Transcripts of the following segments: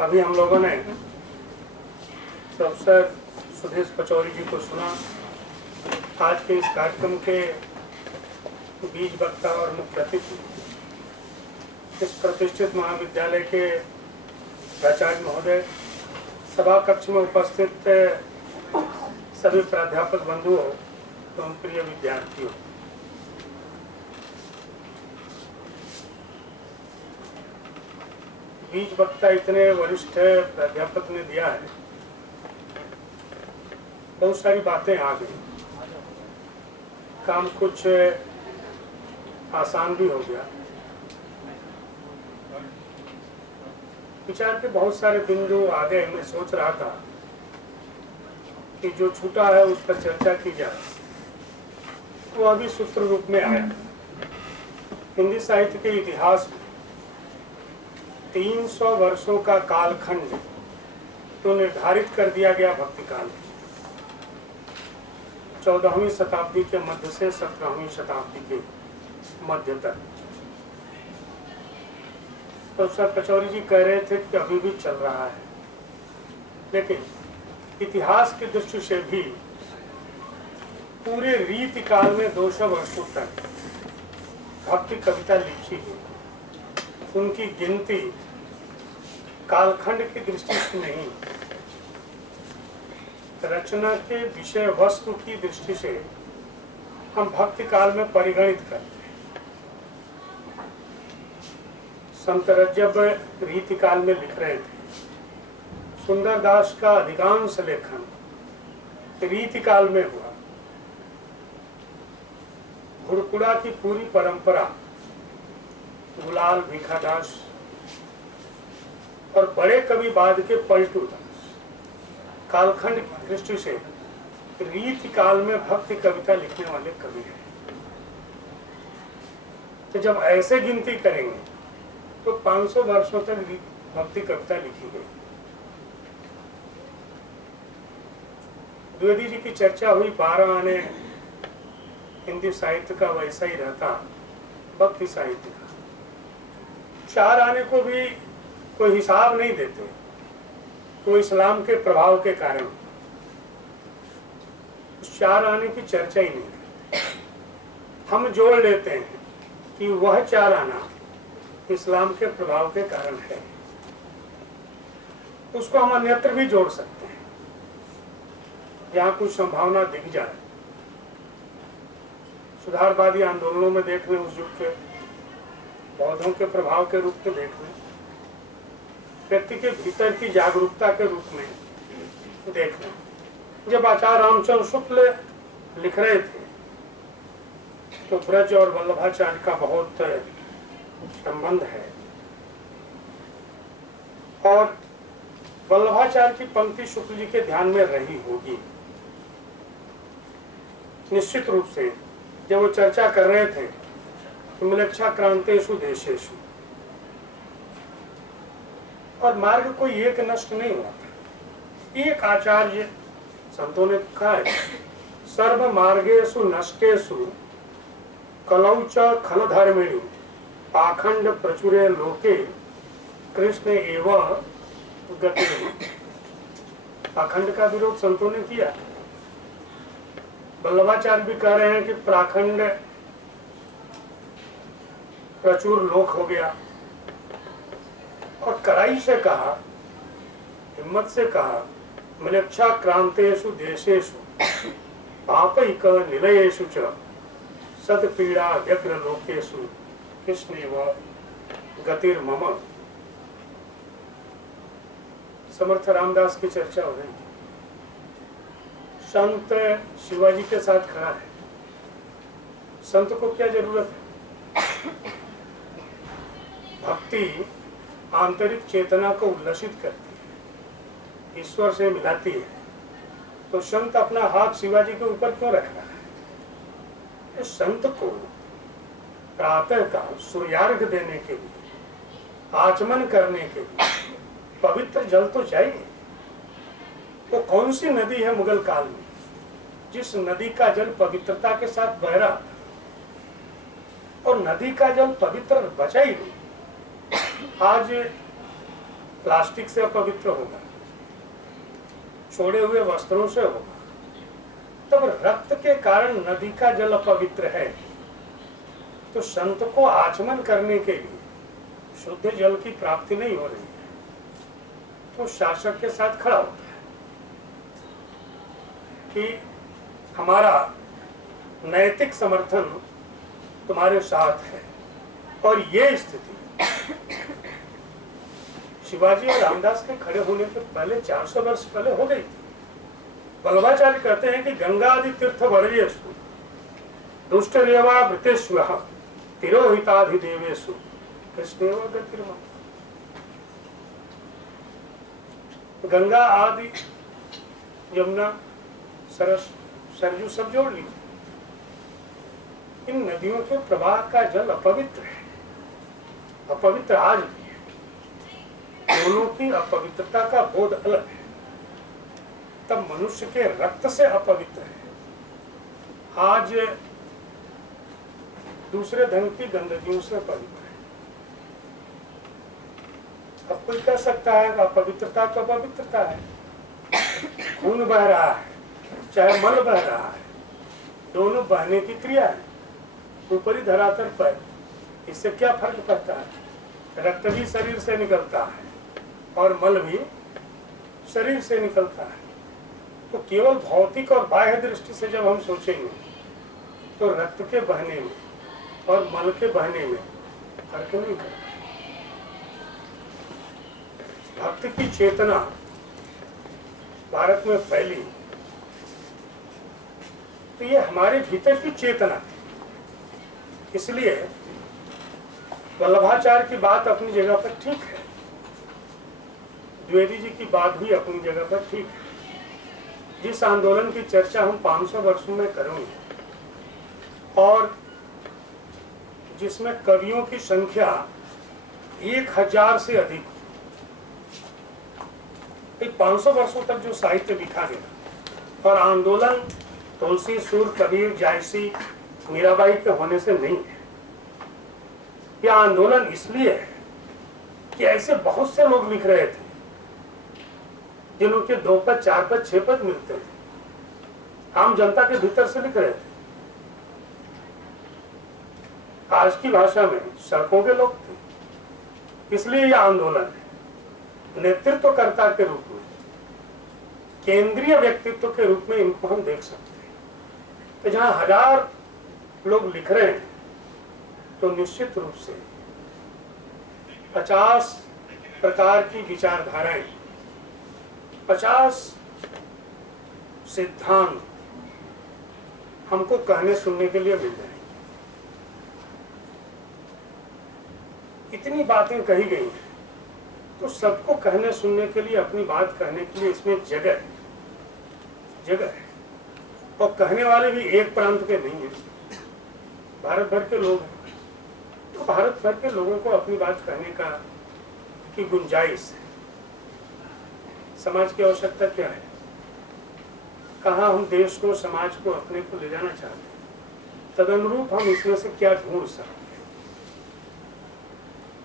अभी हम लोगों ने प्रोफेसर सुदेश पचौरी जी को सुना। आज के इस कार्यक्रम के बीज वक्ता और मुख्य अतिथि इस प्रतिष्ठित महाविद्यालय के प्राचार्य महोदय, सभा कक्ष में उपस्थित सभी प्राध्यापक बंधुओं एवं प्रिय विद्यार्थियों, बीज वक्ता इतने वरिष्ठ प्राध्यापक ने दिया है, बहुत सारी बातें आ गई, काम कुछ आसान भी हो गया। विचार के बहुत सारे बिंदु आ गए। मैं सोच रहा था कि जो छूटा है उस पर चर्चा की जाए, वो अभी सूत्र रूप में आया। हिंदी साहित्य के इतिहास में 300 वर्षों का कालखंड तो निर्धारित कर दिया गया भक्ति काल, 14वीं शताब्दी के मध्य से 17वीं शताब्दी के मध्य तक। प्रोफेसर पचौरी जी कह रहे थे कि अभी भी चल रहा है, लेकिन इतिहास की दृष्टि से भी पूरे रीति काल में 200 वर्षों तक भक्ति कविता लिखी है। उनकी गिनती कालखंड की दृष्टि से नहीं, रचना के विषय वस्तु की दृष्टि से हम भक्ति काल में परिगणित करते हैं। संत रज्जब रीति काल में लिख रहे थे। सुंदरदास का अधिकांश लेखन रीति काल में हुआ। घुड़कुड़ा की पूरी परंपरा गुलाल भिखादास और बड़े कवि बाद के पलटू दास कालखंड की दृष्टि से रीति काल में भक्ति कविता लिखने वाले कवि हैं। तो जब ऐसे गिनती करेंगे तो 500 वर्षों तक भक्ति कविता लिखी गई। द्विवेदी जी की चर्चा हुई, 12 आने हिंदी साहित्य का वैसा ही रहता भक्ति साहित्य का। 4 आने को भी कोई हिसाब नहीं देते, तो इस्लाम के प्रभाव के कारण उस 4 आने की चर्चा ही नहीं करते। हम जोड़ लेते हैं कि वह 4 आना इस्लाम के प्रभाव के कारण है। उसको हम अन्यत्र भी जोड़ सकते हैं जहाँ कुछ संभावना दिख जाए। सुधारवादी आंदोलनों में देख लें, उस युग के बौद्धों के प्रभाव के रूप में देख लें, व्यक्ति के भीतर की जागरूकता के रूप में देख लें। जब आचार्य रामचंद्र शुक्ल लिख रहे थे तो ब्रज और वल्लभाचार्य का बहुत संबंध है, और वल्लभाचार्य की पंक्ति शुक्ल जी के ध्यान में रही होगी निश्चित रूप से। जब वो चर्चा कर रहे थे तो मिलक्षा क्रांतेषु देशेषु, और मार्ग कोई एक नष्ट नहीं हुआ। एक आचार्य संतों ने कहा है, सर्व मार्गेषु नष्टेषु कलौ च खल धर्मिणि पाखंड प्रचुरे लोके कृष्ण एव गति। पाखंड का विरोध संतों ने किया। वल्लभाचार्य भी कह रहे हैं कि पाखंड प्रचुर लोक हो गया, और कड़ाई से कहा, हिम्मत से कहा, मिलक्षा क्रांतेषु देशेषु पापैक निलयेषु च सद पीड़ा व्यग्र लोकेषु कृष्णेव गतिर्मम। समर्थ रामदास की चर्चा हो रही थी। संत शिवाजी के साथ खड़ा है। संत को क्या जरूरत है? भक्ति आंतरिक चेतना को उल्लसित करती है, ईश्वर से मिलाती है। तो संत अपना हाथ शिवाजी के ऊपर क्यों रख रहा है? इस संत को प्रातः काल सूर्यार्घ देने के लिए, आचमन करने के लिए पवित्र जल तो चाहिए। वो कौन सी नदी है मुगल काल में जिस नदी का जल पवित्रता के साथ बह रहा था, और नदी का जल पवित्र बचा ही नहीं। आज प्लास्टिक से अपवित्र होगा, छोड़े हुए वस्त्रों से होगा, तब रक्त के कारण नदी का जल अपवित्र है, तो संत को आचमन करने के लिए शुद्ध जल की प्राप्ति नहीं हो रही है, तो शासक के साथ खड़ा होता है कि हमारा नैतिक समर्थन तुम्हारे साथ है। और ये स्थिति शिवाजी और रामदास के खड़े होने के पहले 400 वर्ष पहले हो गई थी। वल्लभाचार्य कहते हैं कि गंगा आदि तीर्थ वर्येषु दुष्ट रेवा वृतेष्व तिरोहिताधिदेवेषु कृष्णेव गतिर्मम। गंगा आदि यमुना सरस सरजू सब जोड़ लीजिए, इन नदियों के प्रवाह का जल अपवित्र है, अपवित्र आज भी है। दोनों की अपवित्रता का बोध अलग है। तब मनुष्य के रक्त से अपवित्र है, आज दूसरे ढंग की गंदगियों से पवित्र है। अब कोई कह सकता है अपवित्रता तो अपवित्रता है, खून बह रहा है चाहे मल बह रहा है, दोनों बहने की क्रिया है। ऊपरी धरातल पर इससे क्या फर्क पड़ता है? रक्त भी शरीर से निकलता है और मल भी शरीर से निकलता है। तो केवल भौतिक और बाह्य दृष्टि से जब हम सोचेंगे तो रक्त के बहने में और मल के बहने में फर्क नहीं करता। भक्ति की चेतना भारत में फैली तो ये हमारे भीतर की चेतना है। इसलिए वल्लभाचार्य की बात अपनी जगह पर ठीक है, द्विवेदी जी की बात भी अपनी जगह पर ठीक है। जिस आंदोलन की चर्चा हम 500 वर्षों में करेंगे और जिसमें कवियों की संख्या 1000 से अधिक, 500 वर्षों तक जो साहित्य लिखा गया और आंदोलन तुलसी, सूर, कबीर, जायसी, मीराबाई के होने से नहीं है। यह आंदोलन इसलिए है कि ऐसे बहुत से लोग लिख रहे थे जिन्हों के 2 पद, 4 पद, 6 पद मिलते हैं, आम जनता के भीतर से लिख रहे थे। आज की भाषा में सड़कों के लोग थे। इसलिए यह आंदोलन है। नेतृत्वकर्ता के रूप में, केंद्रीय व्यक्तित्व के रूप में इनको हम देख सकते हैं। तो जहां 1000 लोग लिख रहे हैं तो निश्चित रूप से 50 प्रकार की विचारधाराएं, 50 सिद्धांत हमको कहने सुनने के लिए मिल जाएंगे। इतनी बातें कही गई हैं तो सबको कहने सुनने के लिए, अपनी बात कहने के लिए इसमें जगह है। और कहने वाले भी एक प्रांत के नहीं है, भारत भर के लोग हैं। तो भारत भर के लोगों को अपनी बात कहने की गुंजाइश है। समाज की आवश्यकता क्या है, कहाँ हम देश को, समाज को, अपने को ले जाना चाहते हैं, तदनुरूप हम इसमें से क्या ढूंढ सकते हैं।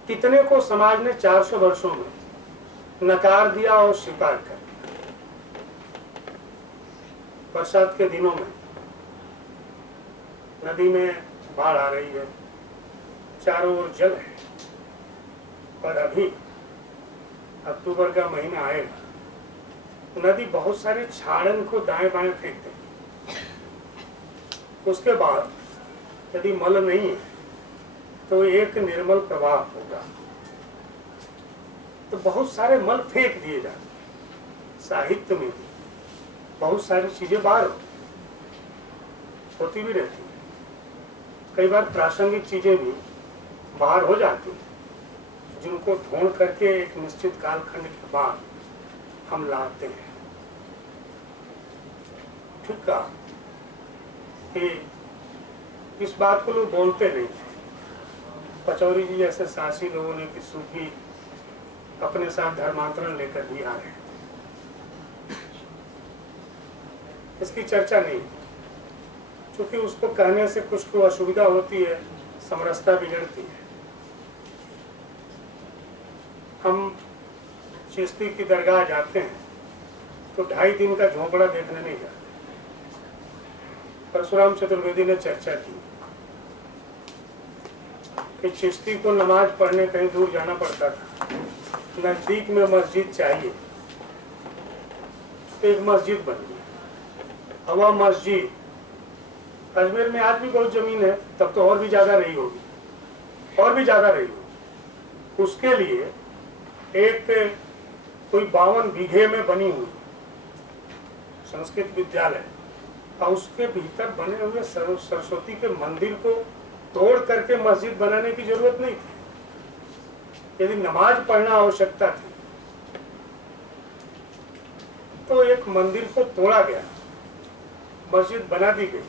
कितने को समाज ने 400 वर्षों में नकार दिया और स्वीकार कर दिया। बरसात के दिनों में नदी में बाढ़ आ रही है, चारों ओर जल है, और अभी अक्टूबर का महीना आएगा, नदी बहुत सारे छाड़न को दाएं बाएं फेंक देगी। उसके बाद यदि मल नहीं है तो एक निर्मल प्रवाह होगा। तो बहुत सारे मल फेंक दिए जाते। साहित्य में भी बहुत सारी चीजें बाहर होती भी रहती है। कई बार प्रासंगिक चीजें भी बाहर हो जाती हैं, जिनको ढूंढ करके एक निश्चित कालखंड के बाद हम लाते हैं। ठीक कहा कि इस बात को लोग बोलते नहीं। पचौरी जी जैसे साहसी लोगों ने कि सूफी अपने साथ धर्मांतरण लेकर भी आ रहे, इसकी चर्चा नहीं, क्योंकि उसको कहने से कुछ को असुविधा होती है, समरसता बिगड़ती है। हम चिश्ती की दरगाह जाते हैं तो 2.5 दिन का झोंपड़ा देखने नहीं जाते। परशुराम चतुर्वेदी ने चर्चा की कि चिश्ती को नमाज पढ़ने कहीं दूर जाना पड़ता था, नजदीक में मस्जिद चाहिए, तो एक मस्जिद बन गई। अब वह मस्जिद अजमेर में आज भी बहुत जमीन है, तब तो और भी ज्यादा रही होगी, और भी ज्यादा रही होगी। उसके लिए एक कोई 52 बीघे में बनी हुई संस्कृत विद्यालय, और उसके भीतर बने हुए सरस्वती के मंदिर को तोड़ करके मस्जिद बनाने की जरूरत नहीं थी। यदि नमाज पढ़ना आवश्यकता थी तो एक मंदिर को तोड़ा गया, मस्जिद बना दी गई,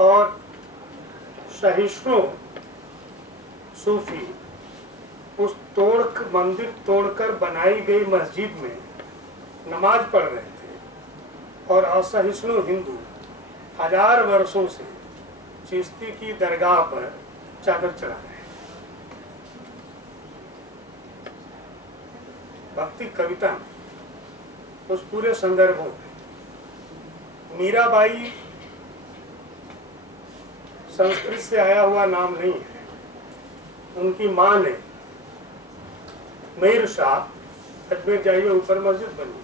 और सहिष्णु सूफी उस मंदिर तोड़कर बनाई गई मस्जिद में नमाज पढ़ रहे थे, और असहिष्णु हिंदू 1000 वर्षों से चिश्ती की दरगाह पर चादर चढ़ा रहे हैं। भक्ति कविता में उस पूरे संदर्भों में मीराबाई संस्कृत से आया हुआ नाम नहीं है। उनकी मां ने मेर शाह अजमेर जाइए ऊपर मस्जिद बनी,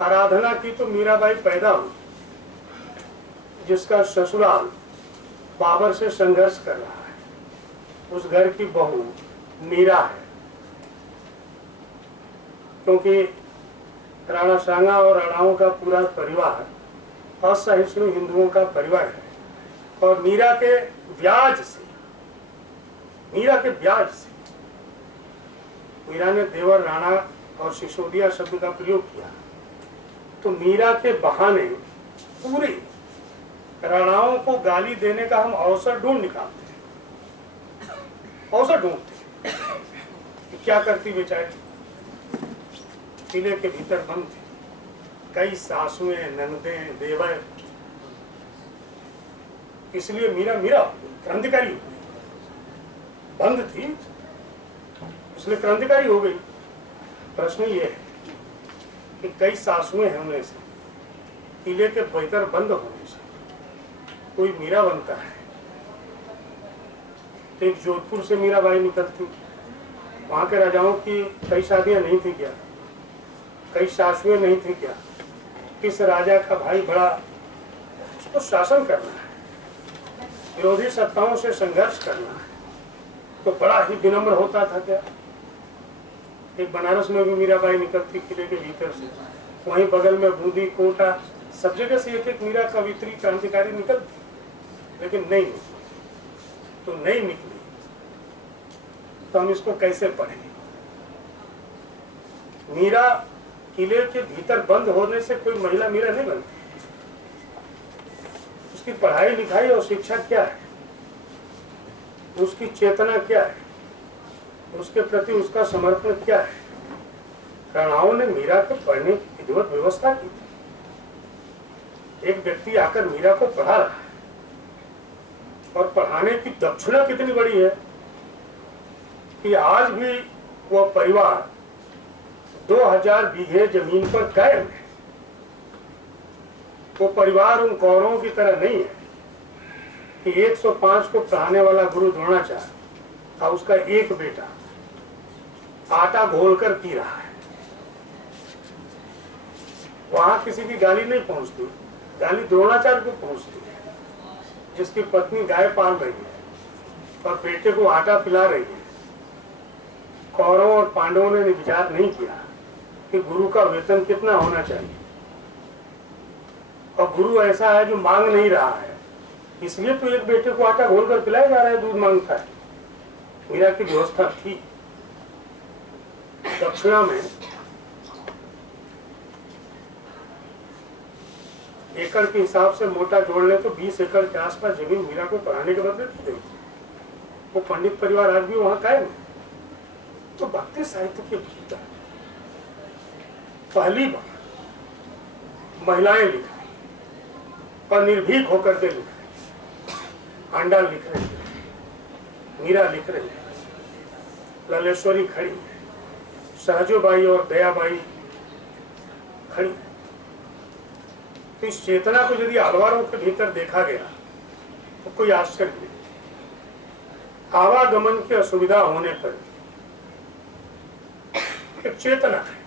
आराधना की तो मीराबाई पैदा हुई, जिसका ससुराल बाबर से संघर्ष कर रहा है। उस घर की बहू मीरा है, क्योंकि राणा सांगा और राणाओं का पूरा परिवार असहिष्णु हिंदुओं का परिवार है, और मीरा के ब्याज से मीरा ने देवर राणा और सिसोदिया शब्द का प्रयोग किया, तो मीरा के बहाने पूरे राणाओं को गाली देने का हम अवसर निकालते हैं, अवसर ढूंढते हैं। क्या करती बेचारी, किले के भीतर बंद थे, कई सासुएं, ननदें, देवर, इसलिए मीरा क्रांतिकारी हो गई। बंद थी इसलिए क्रांतिकारी हो गई। प्रश्न ये है कि कई सासुएं होने से, किले के भीतर बंद होने से कोई मीरा बनता है। एक जोधपुर से मीराबाई निकलती, वहां के राजाओं की कई शादियां नहीं थी क्या, कई सासुएं नहीं थी क्या? किस राजा का भाई बड़ा, उसको शासन करना है, विरोधी सत्ताओं से संघर्ष करना है, तो बड़ा ही विनम्र होता था क्या? एक बनारस में भी मीराबाई निकलती किले के भीतर से, वहीं बगल में बूंदी, कोटा, सब जगह से एक मीरा कवित्री क्रांतिकारी निकलती, लेकिन नहीं निकली। तो नहीं निकली तो हम इसको कैसे पढ़ें? मीरा किले के भीतर बंद होने से कोई महिला मीरा नहीं बनती। उसकी पढ़ाई लिखाई और शिक्षा क्या है, उसकी चेतना क्या है, उसके प्रति उसका समर्पण क्या है? राणाओं ने मीरा को पढ़ने की विधिवत व्यवस्था की थी। एक व्यक्ति आकर मीरा को पढ़ा रहा है, और पढ़ाने की दक्षिणा कितनी बड़ी है कि आज भी वह परिवार 2000 बीघे जमीन पर कायम है। वो परिवार उन कौरवों की तरह नहीं है कि 105 को पढ़ाने वाला गुरु द्रोणाचार्य और उसका एक बेटा आटा घोलकर पी रहा है। वहां किसी की गाली नहीं पहुंचती, गाली द्रोणाचार्य को पहुंचती है, जिसकी पत्नी गाय पाल रही है और बेटे को आटा पिला रही है। कौरवों और पांडवों ने विचार नहीं किया कि गुरु का वेतन कितना होना चाहिए, और गुरु ऐसा है जो मांग नहीं रहा है, इसलिए तो एक बेटे को आटा घोलकर पिलाया जा रहा है, दूध मांगता है। मीरा की व्यवस्था थी। दक्षिणा में एकड़ के हिसाब से मोटा जोड़ ले तो 20 एकड़ के आसपास जमीन मीरा को पढ़ाने के बदले दी गई। वो पंडित परिवार आज भी वहां कायम है। तो भक्ति साहित्य के भीतर पहली बार महिलाएं लिख रही और निर्भीक होकर के लिख रही। आंडाल लिख रही है, मीरा लिख रही है, ललेश्वरी खड़ी है, सहजोबाई और दयाबाई खड़ी। तो इस चेतना को यदि अलवारों के भीतर देखा गया तो कोई आश्चर्य नहीं। आवागमन की असुविधा होने पर एक चेतना है।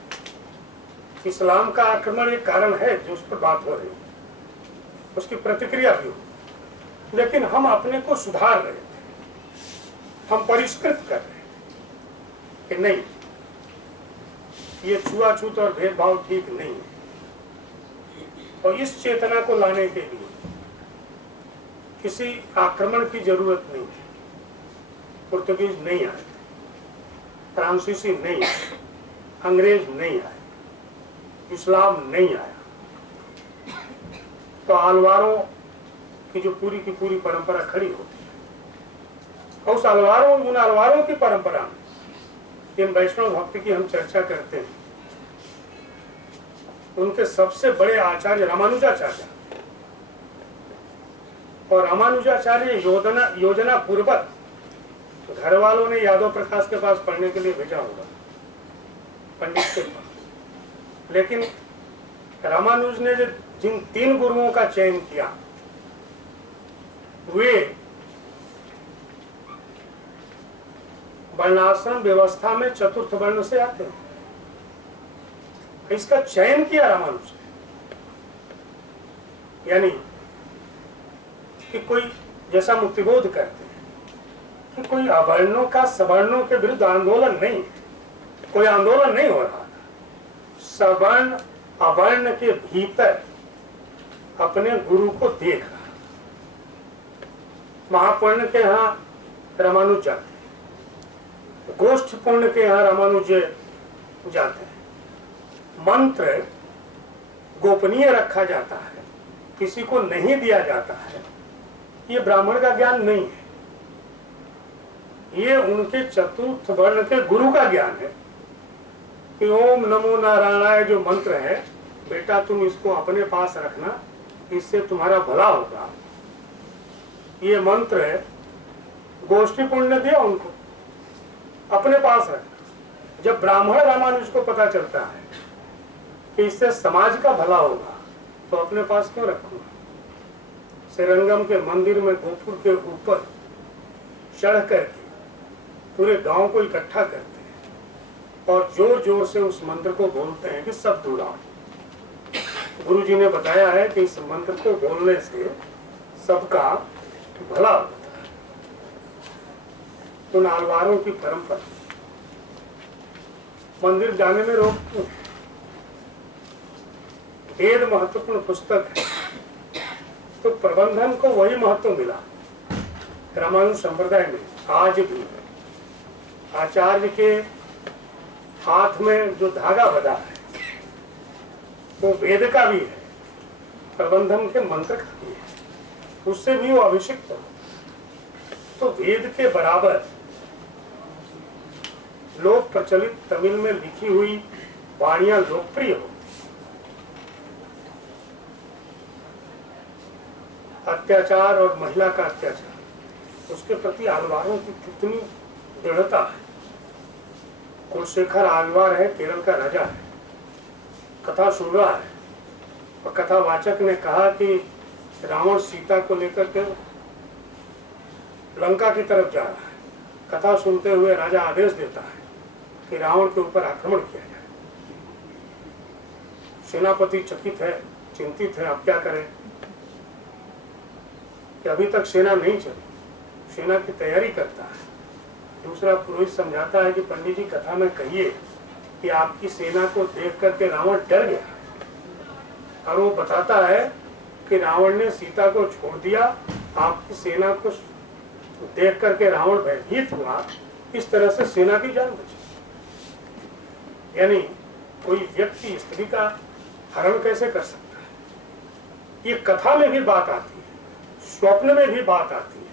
इस्लाम का आक्रमण एक कारण है जो उस पर बात हो रही है, उसकी प्रतिक्रिया भी हो, लेकिन हम अपने को सुधार रहे थे, हम परिष्कृत कर रहे कि नहीं, ये छुआछूत और भेदभाव ठीक नहीं है। और इस चेतना को लाने के लिए किसी आक्रमण की जरूरत नहीं थी। पुर्तगीज नहीं आए थे, फ्रांसीसी नहीं आए, अंग्रेज नहीं आए, इस्लाम नहीं आया। तो अलवारों की जो पूरी की पूरी परंपरा खड़ी होती है, और उन अलवारों की परंपरा में जिन वैष्णव भक्ति की हम चर्चा करते हैं, उनके सबसे बड़े आचार्य रामानुजाचार्य, और रामानुजाचार्य योजना पूर्वक घर वालों ने यादव प्रकाश के पास पढ़ने के लिए भेजा होगा, पंडित के पास। लेकिन रामानुज ने जिन 3 गुरुओं का चयन किया, वे वर्णाश्रम व्यवस्था में चतुर्थ वर्ण से आते हैं। इसका चयन किया रामानुज ने, यानी कि कोई जैसा मुक्तिबोध करते हैं कि कोई अवर्णों का सवर्णों के विरुद्ध आंदोलन नहीं, कोई आंदोलन नहीं हो रहा। सवर्ण अवर्ण के भीतर अपने गुरु को देख रहा। महापुण्य के यहाँ रामानुज जाते हैं, गोष्ठ पुण्य के यहाँ रामानुज जाते हैं। मंत्र गोपनीय रखा जाता है, किसी को नहीं दिया जाता है, ये ब्राह्मण का ज्ञान नहीं है, ये उनके चतुर्थ वर्ण के गुरु का ज्ञान है कि ओम नमो नारायणाय जो मंत्र है, बेटा तुम इसको अपने पास रखना, इससे तुम्हारा भला होगा। ये मंत्र है, गोष्ठी पुण्य दिया उनको, अपने पास रखना। जब ब्राह्मण रामानुज को पता चलता है कि इससे समाज का भला होगा, तो अपने पास क्यों रखूंगा। श्रीरंगम के मंदिर में गोपुर के ऊपर चढ़ करके पूरे गांव को इकट्ठा करते हैं और जोर जोर से उस मंत्र को बोलते हैं कि सब दूर आओ। गुरुजी ने बताया है कि इस मंत्र को बोलने से सबका भला होता है। उन अलवारों की परंपरा मंदिर जाने में रोकती है। वेद महत्वपूर्ण पुस्तक है, तो प्रबंधन को वही महत्व मिला रामानुज संप्रदाय में। आज भी आचार्य के हाथ में जो धागा बंधा है वो वेद का भी है, प्रबंधन के मंत्र का भी है, उससे भी वो अभिषिक्त हो। तो वेद के बराबर लोक प्रचलित तमिल में लिखी हुई वाणियां लोकप्रिय हो। अत्याचार और महिला का अत्याचार, उसके प्रति आलवारों की कितनी दृढ़ता है। कुलशेखर आलवार है, केरल का राजा है, कथा सुन रहा है और कथावाचक ने कहा कि रावण सीता को लेकर के लंका की तरफ जा रहा है। कथा सुनते हुए राजा आदेश देता है कि रावण के ऊपर आक्रमण किया जाए। सेनापति चकित है, चिंतित है, अब क्या करें कि अभी तक सेना नहीं चली, सेना की तैयारी करता है। दूसरा पुरोहित समझाता है कि पंडित जी कथा में कहिए कि आपकी सेना को देख करके रावण डर गया, और वो बताता है कि रावण ने सीता को छोड़ दिया, आपकी सेना को देख करके रावण भयभीत हुआ, इस तरह से सेना की जान बची। यानी कोई व्यक्ति स्त्री का हरण कैसे कर सकता है, ये कथा में भी बात आती है, स्वप्न में भी बात आती है।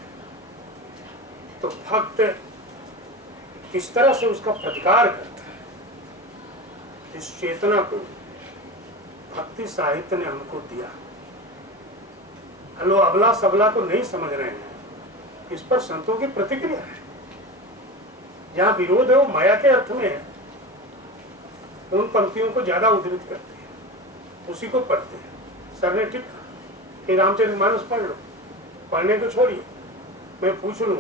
तो भक्त किस तरह से उसका प्रतिकार करता है, इस चेतना को भक्ति साहित्य ने हमको दिया। लोग अबला सबला को नहीं समझ रहे हैं, इस पर संतों की प्रतिक्रिया है। जहां विरोध है वो माया के अर्थ में है उन पंक्तियों को ज्यादा उद्धृत करते हैं, उसी को पढ़ते हैं। सर ने ठीक कहा कि रामचरितमानस पढ़ लो, पढ़ने को छोड़िए। मैं पूछ लूँ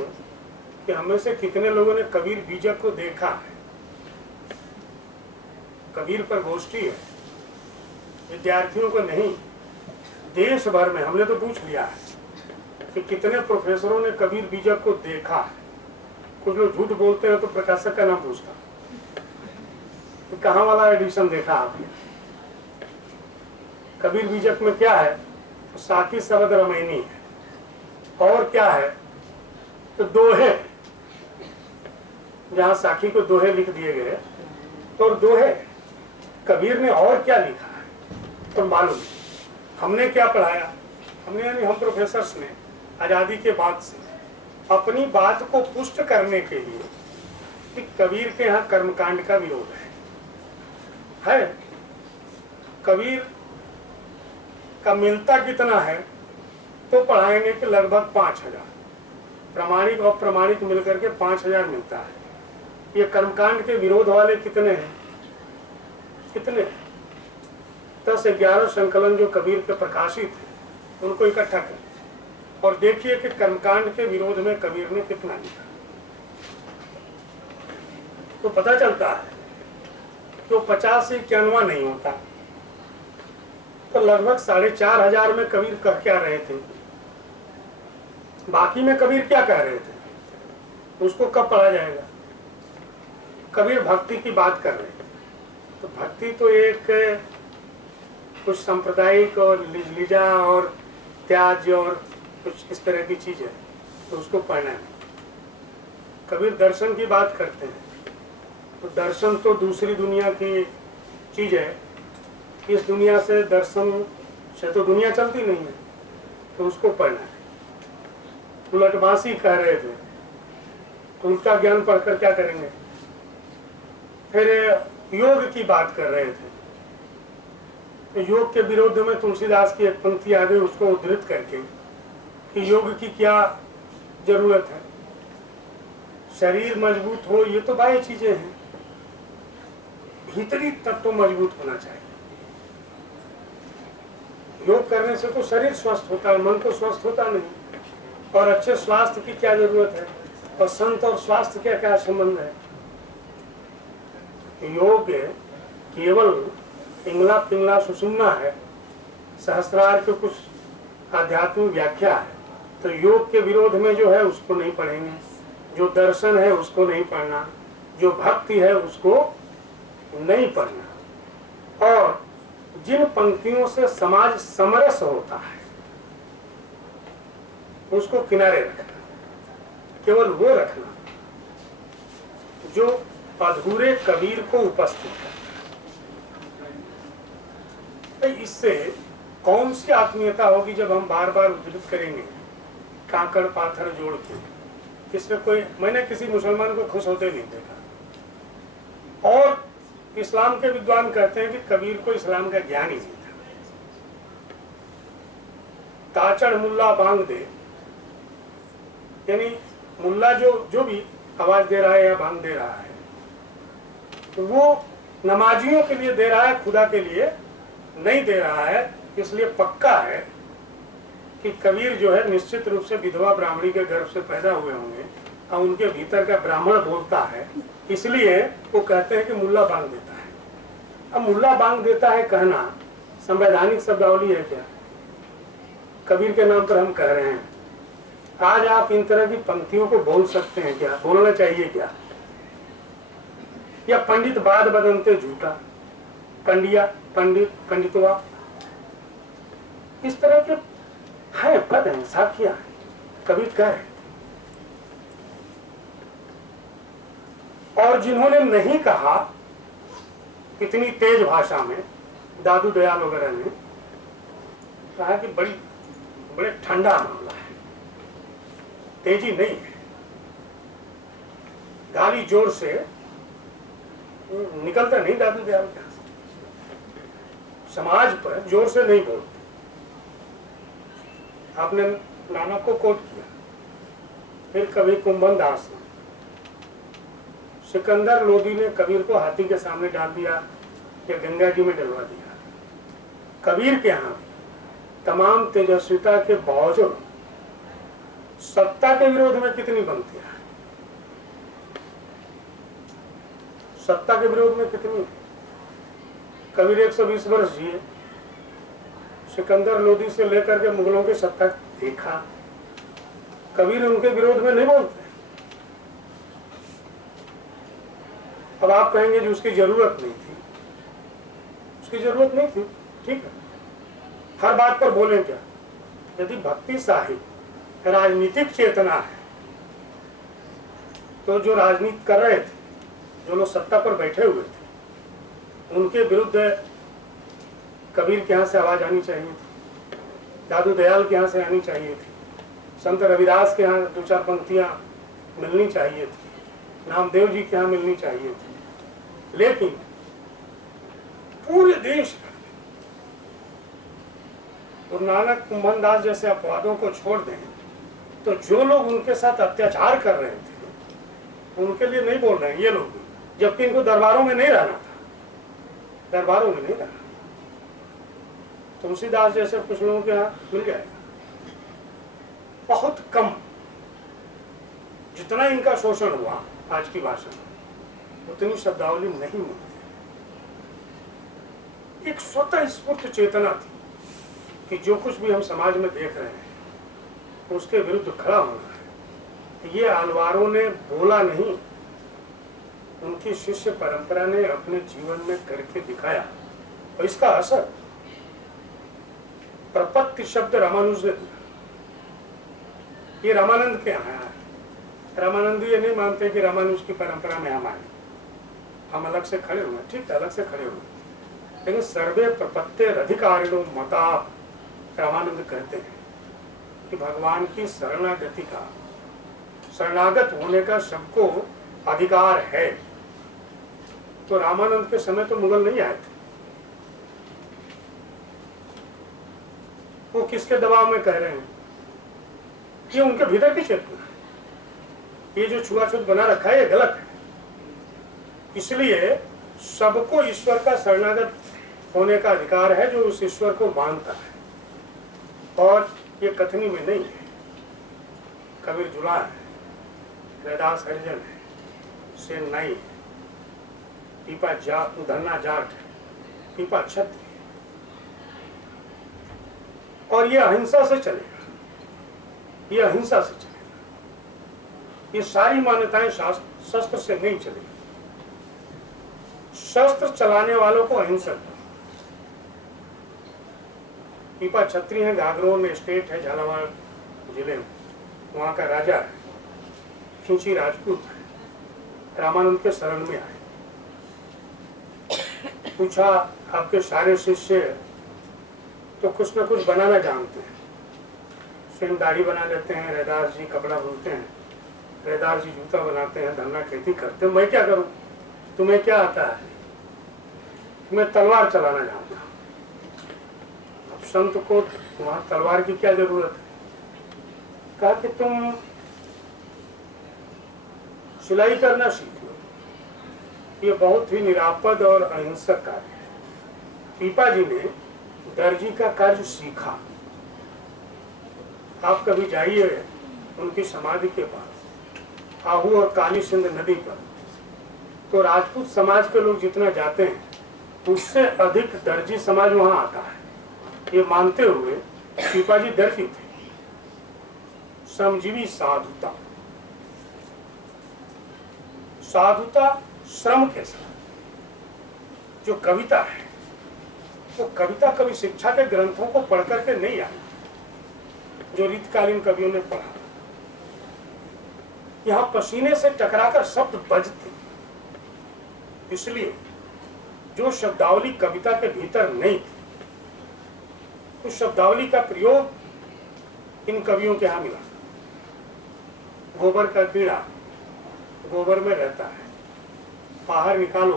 कि हमें से कितने लोगों ने कबीर बीजक को देखा है? कबीर पर गोष्ठी है, विद्यार्थियों को नहीं, देश भर में हमने तो पूछ लिया है कि कितने प्रोफेसरों ने कबीर बीजक को देखा है। कुछ लोग झूठ बोलते हैं तो प्रकाशक का नाम पूछता तो कहाँ वाला एडिशन देखा आपने? कबीर बीजक में क्या है? तो साकी शब्द रमैनी है, और क्या है? तो दोहे, जहां साखी को दोहे लिख दिए गए तो दोहे। कबीर ने और क्या लिखा है तो मालूम। हमने क्या पढ़ाया? हमने यानी हम प्रोफेसर्स ने आजादी के बाद से अपनी बात को पुष्ट करने के लिए कि कबीर के यहाँ कर्मकांड का विरोध है। कबीर का मिलता कितना है तो पढ़ाएंगे कि लगभग 5000, प्रमाणिक और अप्रमाणिक मिलकर के 5000 मिलता है। ये कर्मकांड के विरोध वाले कितने हैं? कितने? 10-11 संकलन जो कबीर के प्रकाशित है उनको इकट्ठा करें और देखिए कि कर्मकांड के विरोध में कबीर ने कितना लिखा, तो पता चलता है तो 50 से 91 नहीं होता, तो लगभग 4500 में कबीर कह क्या रहे थे? बाकी में कबीर क्या कह रहे थे उसको कब पढ़ा जाएगा? कबीर भक्ति की बात कर रहे थे, तो भक्ति तो एक कुछ सांप्रदायिक और लिजा और त्याज और कुछ इस तरह की चीज है, तो उसको पढ़ना है। कबीर दर्शन की बात करते हैं, तो दर्शन तो दूसरी दुनिया की चीज है, इस दुनिया से दर्शन से तो दुनिया चलती नहीं है, तो उसको पढ़ना है। उलटवासी कह रहे थे, तो उल्टा ज्ञान पढ़कर क्या करेंगे? फिर योग की बात कर रहे थे, तो योग के विरोध में तुलसीदास की एक पंक्ति आ गई, उसको उद्धृत करके कि योग की क्या जरूरत है, शरीर मजबूत हो, ये तो बाह्य चीजें हैं, भीतरी तत्व तो मजबूत होना चाहिए। योग करने से तो शरीर स्वस्थ होता है, मन तो स्वस्थ होता नहीं। और अच्छे स्वास्थ्य की क्या जरूरत है, और संत और स्वास्थ्य का क्या संबंध है? योग केवल पिंगला पिंगला सुषुम्ना है, सहस्त्रार के कुछ आध्यात्मिक व्याख्या है। तो योग के विरोध में जो है उसको नहीं पढ़ेंगे, जो दर्शन है उसको नहीं पढ़ना, जो भक्ति है उसको नहीं पढ़ना, और जिन पंक्तियों से समाज समरस होता है उसको किनारे रखना, केवल वो रखना जो अधूरे कबीर को उपस्थित करता है। तो इससे कौन सी आत्मीयता होगी जब हम बार बार उद्धृत करेंगे कांकड़ पाथर जोड़ के? इसमें कोई, मैंने किसी मुसलमान को खुश होते नहीं देखा। और इस्लाम के विद्वान कहते हैं कि कबीर को इस्लाम का ज्ञान ही नहीं था। ताचड़ मुल्ला बांग दे, यानी मुल्ला जो भी आवाज दे रहा है या बांग दे रहा है, तो वो नमाजियों के लिए दे रहा है, खुदा के लिए नहीं दे रहा है। इसलिए पक्का है कि कबीर जो है निश्चित रूप से विधवा ब्राह्मणी के गर्भ से पैदा हुए होंगे और उनके भीतर का ब्राह्मण बोलता है, इसलिए वो कहते हैं कि मुल्ला बांग देता है। अब मुल्ला बांग देता है कहना संवैधानिक शब्दावली है क्या? कबीर के नाम पर हम कह रहे हैं। आज आप इन तरह की पंक्तियों को बोल सकते हैं क्या? बोलना चाहिए क्या? या पंडित बाद बदनते झूठा, पंडिया पंडित पंडितवा, इस तरह के है पद हैं, साखियां हैं, कबीर कह रहे। और जिन्होंने नहीं कहा इतनी तेज भाषा में, दादू दयाल वगैरह ने कहा कि बड़े ठंडा मामला है, तेजी नहीं है, गाली जोर से निकलता नहीं। दादू दयाल का समाज पर जोर से नहीं बोलते। आपने नानक को कोट किया, फिर कभी कुंभन दास ने, सिकंदर लोदी ने कबीर को हाथी के सामने डाल दिया, या गंगा जी में डलवा दिया। कबीर के यहाँ तमाम तेजस्विता के बावजूद सत्ता के विरोध में कितनी पंक्तियां, सत्ता के विरोध में कितनी। कबीर 120 वर्ष जिए, सिकंदर लोदी से लेकर के मुगलों की सत्ता देखा, कबीर उनके विरोध में नहीं बोलते। अब आप कहेंगे कि उसकी जरूरत नहीं थी, उसकी जरूरत नहीं थी, ठीक है, हर बात पर बोलें क्या। यदि भक्ति साहित्य राजनीतिक चेतना है तो जो राजनीति कर रहे थे, जो लोग सत्ता पर बैठे हुए थे, उनके विरुद्ध कबीर के यहाँ से आवाज आनी चाहिए थी, दादू दयाल के यहाँ से आनी चाहिए थी, संत रविदास के यहाँ 2-4 पंक्तियां मिलनी चाहिए थी, नामदेव जी के यहाँ मिलनी चाहिए थी। लेकिन पूरे देश गुरु नानक मोहनदास जैसे अपवादों को छोड़ दें तो जो लोग उनके साथ अत्याचार कर रहे थे उनके लिए नहीं बोल रहे हैं ये लोग, जबकि इनको दरबारों में नहीं रहना था, दरबारों में नहीं रहना। तुलसीदास जैसे कुछ लोगों के यहाँ मिल जाएगा, बहुत कम। जितना इनका शोषण हुआ आज की भाषा में उतनी शब्दावली नहीं मिलती। एक स्वतः स्फूर्त चेतना थी कि जो कुछ भी हम समाज में देख रहे हैं उसके विरुद्ध खड़ा होना है। ये आलवारों ने बोला नहीं, उनकी शिष्य परंपरा ने अपने जीवन में करके दिखाया और इसका असर प्रपत्ति शब्द रामानुज ने दिया। ये रामानंद के यहाँ है। रामानंद ये नहीं मानते कि रामानुज की परंपरा में हम आए, हम अलग से खड़े हुए, ठीक है, अलग से खड़े हुए, लेकिन सर्वे प्रपत्तिर अधिकारिणो मता, रामानंद कहते हैं कि भगवान की शरणागति का, शरणागत होने का सबको अधिकार है। तो रामानंद के समय तो मुगल नहीं आए थे, वो किसके दबाव में कह रहे हैं? ये उनके भीतर की चेतना है। ये जो छुआछूत बना रखा है ये गलत है। इसलिए सबको ईश्वर का शरणागत होने का अधिकार है जो उस ईश्वर को मानता है, और ये कथनी में नहीं है। कबीर जुला है, रैदास हरिजन है, सेन नाई है, पीपा जाट, धन्ना जाट है, पीपा क्षत्रिय है, और ये अहिंसा से चलेगा, ये अहिंसा से चलेगा। ये सारी मान्यताएं शस्त्र से नहीं चलेगी। शस्त्र चलाने वालों को अहिंसक, पीपा क्षत्रिय है, घाघरों में स्टेट है, झालावाड़ जिले में, वहां का राजा है, खिंची राजपूत है, रामानंद के शरण में आए। पूछा आपके सारे शिष्य तो कुछ न कुछ बनाना जानते हैं, स्वयं दाढ़ी बना लेते हैं, रैदास जी कपड़ा बुनते हैं, रैदास जी जूता बनाते हैं, धन्ना खेती करते हैं, मैं क्या करूं? तुम्हें क्या आता है? मैं तलवार चलाना जानता हूं। अब संत को वहां तलवार की क्या जरूरत है? कहा कि तुम सिलाई करना सीख लो, ये बहुत ही निरापद और अहिंसक कार्य है। पीपा जी ने दर्जी का कार्य सीखा। आप कभी जाइए उनकी समाधि के पास, आहू और काली सिंध नदी पर, तो राजपूत समाज के लोग जितना जाते हैं उससे अधिक दर्जी समाज वहां आता है। ये मानते हुए पीपा जी दर्जी थे। श्रमजीवी साधुता, साधुता श्रम के साथ जो कविता है, वो कविता कभी शिक्षा के ग्रंथों को पढ़ करके नहीं आई जो रीतकालीन कवियों ने पढ़ा। यहां पसीने से टकराकर शब्द बजते, इसलिए जो शब्दावली कविता के भीतर नहीं थी उस शब्दावली का प्रयोग इन कवियों के यहां मिला। गोबर का कीड़ा गोबर में रहता है, बाहर निकालो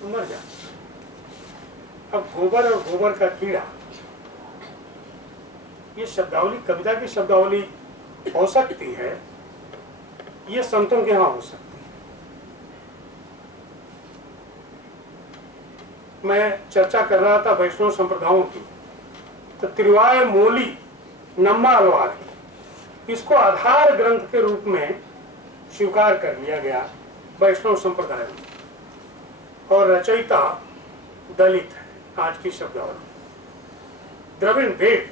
तो मर जाता। अब गोबर और गोबर का कीड़ा, ये शब्दावली कविता की शब्दावली हो सकती है, ये संतों के यहां हो सकती है। मैं चर्चा कर रहा था वैष्णव संप्रदायों की, तो तिरुवाय मोली नम्मालवार इसको आधार ग्रंथ के रूप में स्वीकार कर लिया गया वैष्णव संप्रदाय में, और रचयिता दलित है। आज की शब्दावली द्रविड़ वेद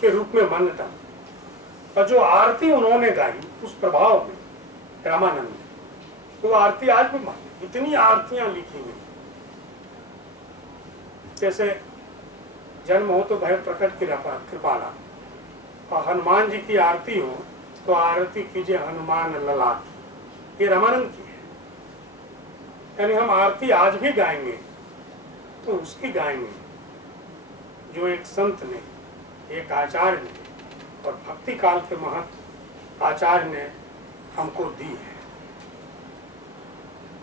के रूप में मान्यता, और जो आरती उन्होंने गाई उस प्रभाव में रामानंद ने, वो आरती आज भी मानी। इतनी आरतियां लिखी गई, जैसे जन्म हो तो भय प्रकट कृपाला, और हनुमान जी की आरती हो तो आरती कीजिए हनुमान लला की, ये रामानंद की है। यानी हम आरती आज भी गाएंगे तो उसकी गाएंगे जो एक संत ने, एक आचार्य ने, और भक्ति काल के महत्व आचार्य ने हमको दी है।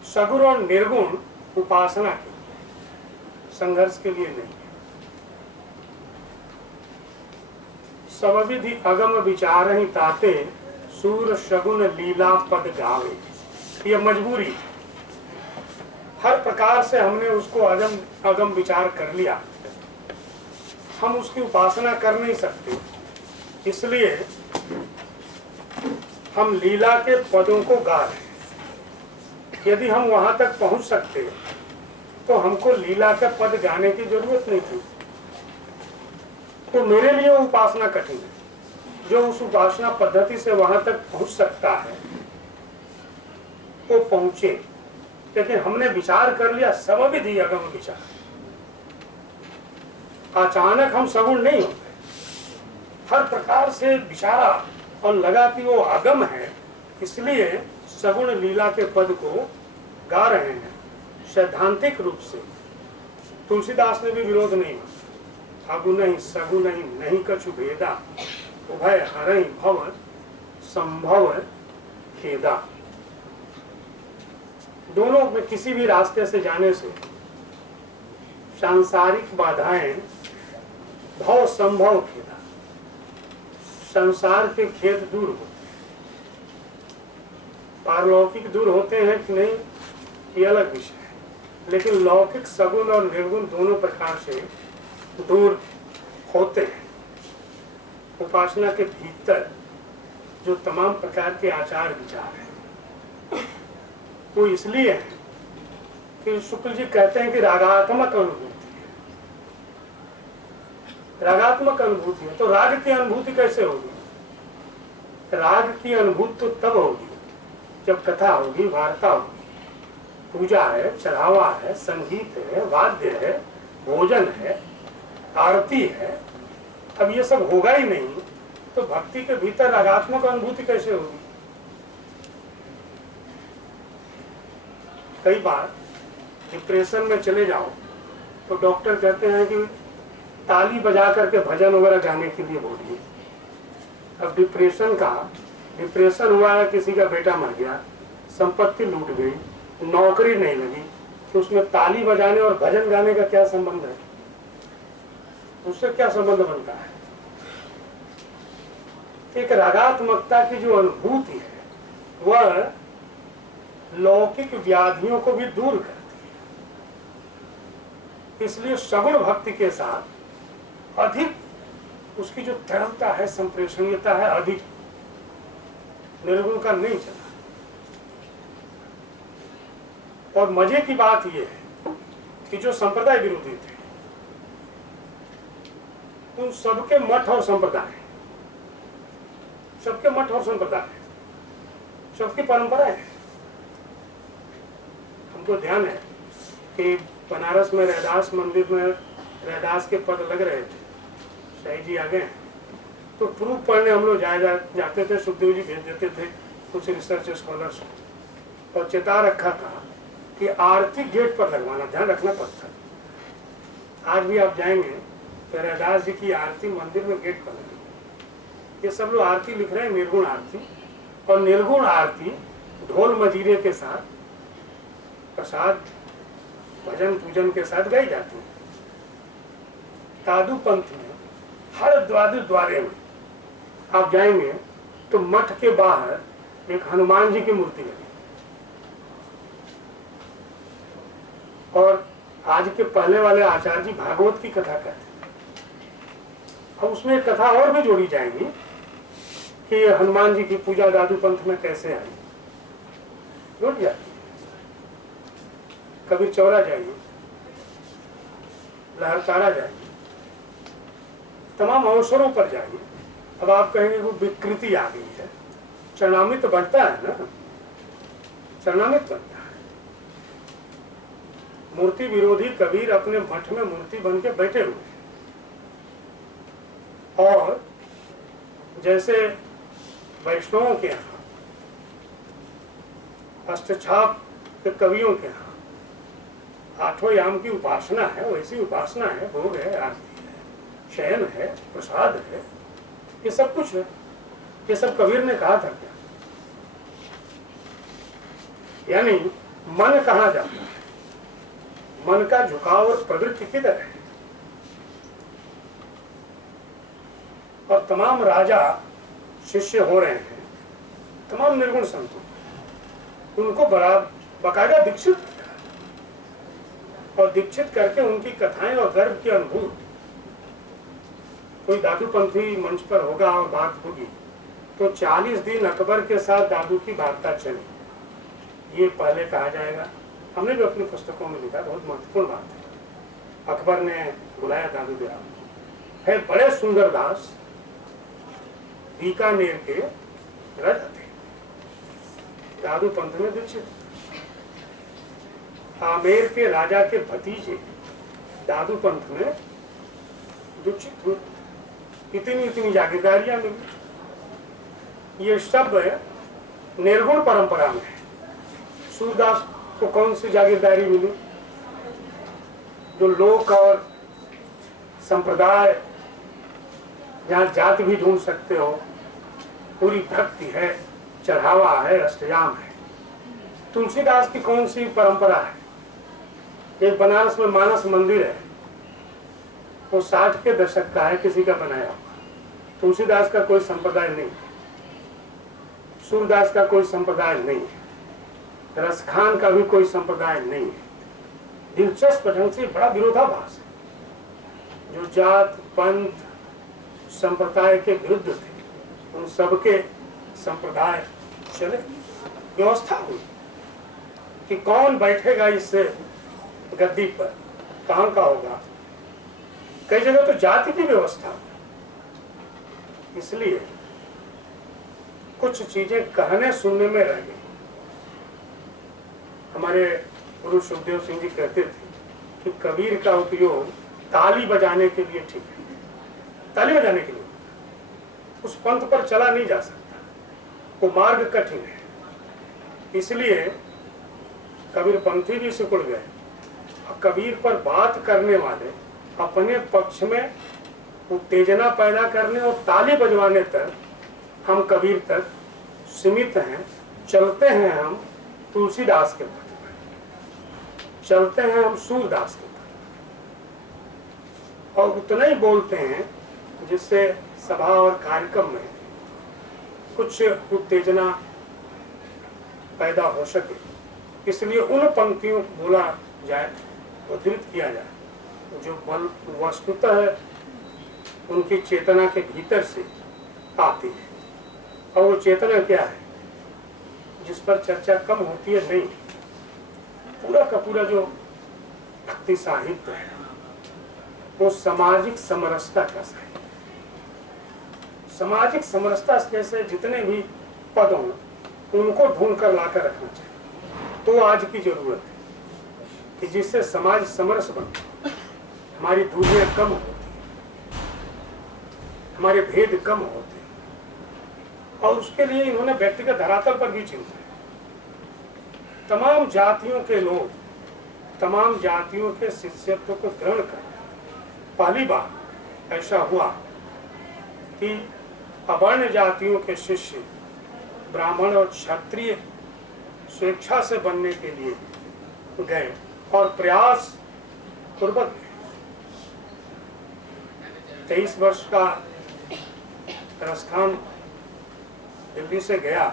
सगुण और निर्गुण उपासना के लिए, संघर्ष के लिए नहीं। सब विधि अगम विचार ही ताते, सूर शगुन लीला पद गावे। यह मजबूरी है। हर प्रकार से हमने उसको अगम विचार कर लिया, हम उसकी उपासना कर नहीं सकते, इसलिए हम लीला के पदों को गा रहे हैं। यदि हम वहां तक पहुंच सकते तो हमको लीला का पद गाने की जरूरत नहीं थी। तो मेरे लिए उपासना कठिन है। जो उस उपासना पद्धति से वहां तक पहुंच सकता है वो पहुंचे, लेकिन हमने विचार कर लिया सब विधि अगम विचार। अचानक हम सगुण नहीं होते, हर प्रकार से विचारा और लगा कि वो अगम है, इसलिए सगुण लीला के पद को गा रहे हैं सैद्धांतिक रूप से। तुलसीदास ने भी विरोध नहीं किया। अगुण ही सगुण ही नहीं कछु भेदा, उभय हरहि भव संभव खेदा। दोनों में किसी भी रास्ते से जाने से सांसारिक बाधाएं भव संभव खेदा, संसार के खेद दूर होते हैं। पारलौकिक दूर होते हैं कि नहीं ये अलग विषय है, लेकिन लौकिक सगुण और निर्गुण दोनों प्रकार से दूर होते हैं। उपासना के भीतर जो तमाम प्रकार के आचार विचार हैं वो इसलिए है कि शुक्ल जी कहते हैं कि रागात्मक अनुभूति है। रागात्मक अनुभूति है तो राग की अनुभूति कैसे होगी? राग की अनुभूति तो तब होगी जब कथा होगी, वार्ता होगी, पूजा है, चढ़ावा है, संगीत है, वाद्य है, भोजन है, आरती है। अब ये सब होगा ही नहीं तो भक्ति के भीतर रागात्मक अनुभूति कैसे होगी? कई बार डिप्रेशन में चले जाओ तो डॉक्टर कहते हैं कि ताली बजा करके भजन वगैरह गाने के लिए बोलिए। अब डिप्रेशन हुआ है, किसी का बेटा मर गया, संपत्ति लूट गई, नौकरी नहीं लगी, तो उसमें ताली बजाने और भजन गाने का क्या संबंध है? उससे क्या संबंध बनता है? एक रागात्मकता की जो अनुभूति है वह लौकिक व्याधियों को भी दूर करती है। इसलिए सगुण भक्ति के साथ अधिक उसकी जो तरलता है, संप्रेषणीयता है, अधिक निर्गुण का नहीं चला। और मजे की बात यह है कि जो संप्रदाय विरोधी थे उन सबके मठ और संप्रदाय, सबके मठ और संप्रदाय, सबकी परंपरा है। हमको ध्यान है कि बनारस में रैदास मंदिर में रैदास के पद लग रहे थे, शाही जी आ गए तो प्रूफ पढ़ने हम लोग जाते थे। सुखदेव जी भेज देते थे कुछ रिसर्च स्कॉलर्स को, और चेता रखा था कि आरती गेट पर लगवाना, ध्यान रखना पड़ता है। आज भी आप जाएंगे तो रैदास जी की आरती मंदिर में गेट पर लगी। ये सब लोग आरती लिख रहे हैं, निर्गुण आरती, और निर्गुण आरती ढोल मजीरे के साथ, प्रसाद भजन पूजन के साथ गाई जाती है। साधु पंथ में हर द्वारे में आप जाएंगे तो मठ के बाहर एक हनुमान जी की मूर्ति लगी, और आज के पहले वाले आचार्य जी भागवत की कथा कहते थे। अब उसमें एक कथा और भी जोड़ी जाएंगी कि हनुमान जी की पूजा दादू पंथ में कैसे आई, जुड़ जाती है। कबीर चौरा जाइए, लहरतारा जाइए, तमाम अवसरों पर जाइए। अब आप कहेंगे वो विकृति आ गई है, चरणामृत तो बनता है ना, चरणामृत बनता है। मूर्ति विरोधी कबीर अपने मठ में मूर्ति बन के बैठे हुए, और जैसे वैष्णवों के यहाँ अष्टछाप के कवियों के यहाँ आठों याम की उपासना है, वैसी उपासना है, भोग है, आरती है, शयन है, प्रसाद है, ये सब कुछ है। ये सब कबीर ने कहा था क्या? यानी मन कहाँ जाता है, मन का झुकाव और प्रवृत्ति किधर है? और तमाम राजा शिष्य हो रहे हैं, तमाम निर्गुण संतों, उनको बाकायदा दीक्षित किया और दीक्षित करके उनकी कथाएं और गर्व की अनुभूति। कोई दादू पंथी मंच पर होगा और बात होगी तो 40 दिन अकबर के साथ दादू की वार्ता चली, ये पहले कहा जाएगा। हमने भी अपनी पुस्तकों में लिखा, बहुत महत्वपूर्ण बात है। अकबर ने बुलाया दादू दयाल है, बड़े सुंदर दास बीकानेर के राजा थे, दादू पंथ में दीक्षित। आमेर के राजा के भतीजे दादू पंथ में दीक्षित हुए। इतनी जागीरदारियां मिली। ये सब निर्गुण परंपरा में है। सूरदास को कौन सी जागीरदारी मिली? जो लोक और संप्रदाय, जहाँ जाति भी ढूंढ सकते हो, पूरी भक्ति है, चढ़ावा है, अष्टयाम है। तुलसीदास की कौन सी परंपरा है? एक बनारस में मानस मंदिर है, वो 60 के दशक का है, किसी का बनाया हुआ। तुलसीदास का कोई संप्रदाय नहीं, सूरदास का कोई संप्रदाय नहीं, रसखान का भी कोई संप्रदाय नहीं है। दिलचस्प ढंग से बड़ा विरोधाभास है। जो जात पंथ संप्रदाय के विरुद्ध थे, उन सबके संप्रदाय चले। व्यवस्था हुई कि कौन बैठेगा इस गद्दी पर, कहाँ का होगा। कई जगह तो जाति की व्यवस्था हुई। इसलिए कुछ चीजें कहने सुनने में रह गई। हमारे गुरु सुखदेव सिंह जी कहते थे कि कबीर का उपयोग ताली बजाने के लिए ठीक है, ताली बजाने के लिए। उस पंथ पर चला नहीं जा सकता, वो मार्ग कठिन है। इसलिए कबीर पंथी भी सिकुड़ गए। कबीर पर बात करने वाले अपने पक्ष में उत्तेजना पैदा करने और ताली बजवाने तक हम कबीर तक सीमित हैं। चलते हैं हम तुलसीदास के पथ पर, चलते हैं हम सूरदास के पथ, और उतना ही बोलते हैं जिससे सभा और कार्यक्रम में कुछ उत्तेजना पैदा हो सके। इसलिए उन पंक्तियों को बोला जाए, उद्धृत किया जाए जो बल वस्तुतः उनकी चेतना के भीतर से आती है। और वो चेतना क्या है जिस पर चर्चा कम होती है? नहीं, पूरा का पूरा जो भक्ति साहित्य है वो सामाजिक समरसता का साहित्य। सामाजिक समरसता जैसे जितने भी पद हों उनको ढूंढ कर ला कर रखना चाहिए। तो आज की जरूरत है कि जिससे समाज समरस बने, हमारी दूरियां कम होती, हमारे भेद कम होते, और उसके लिए इन्होंने व्यक्तिगत धरातल पर भी चिंता है। तमाम जातियों के लोग तमाम जातियों के शिष्यत्व को ग्रहण कर, पहली बार ऐसा हुआ कि अवर्ण जातियों के शिष्य ब्राह्मण और क्षत्रिय स्वेच्छा से बनने के लिए गए और प्रयास पूर्वक 23 वर्ष का रसखान दिल्ली से गया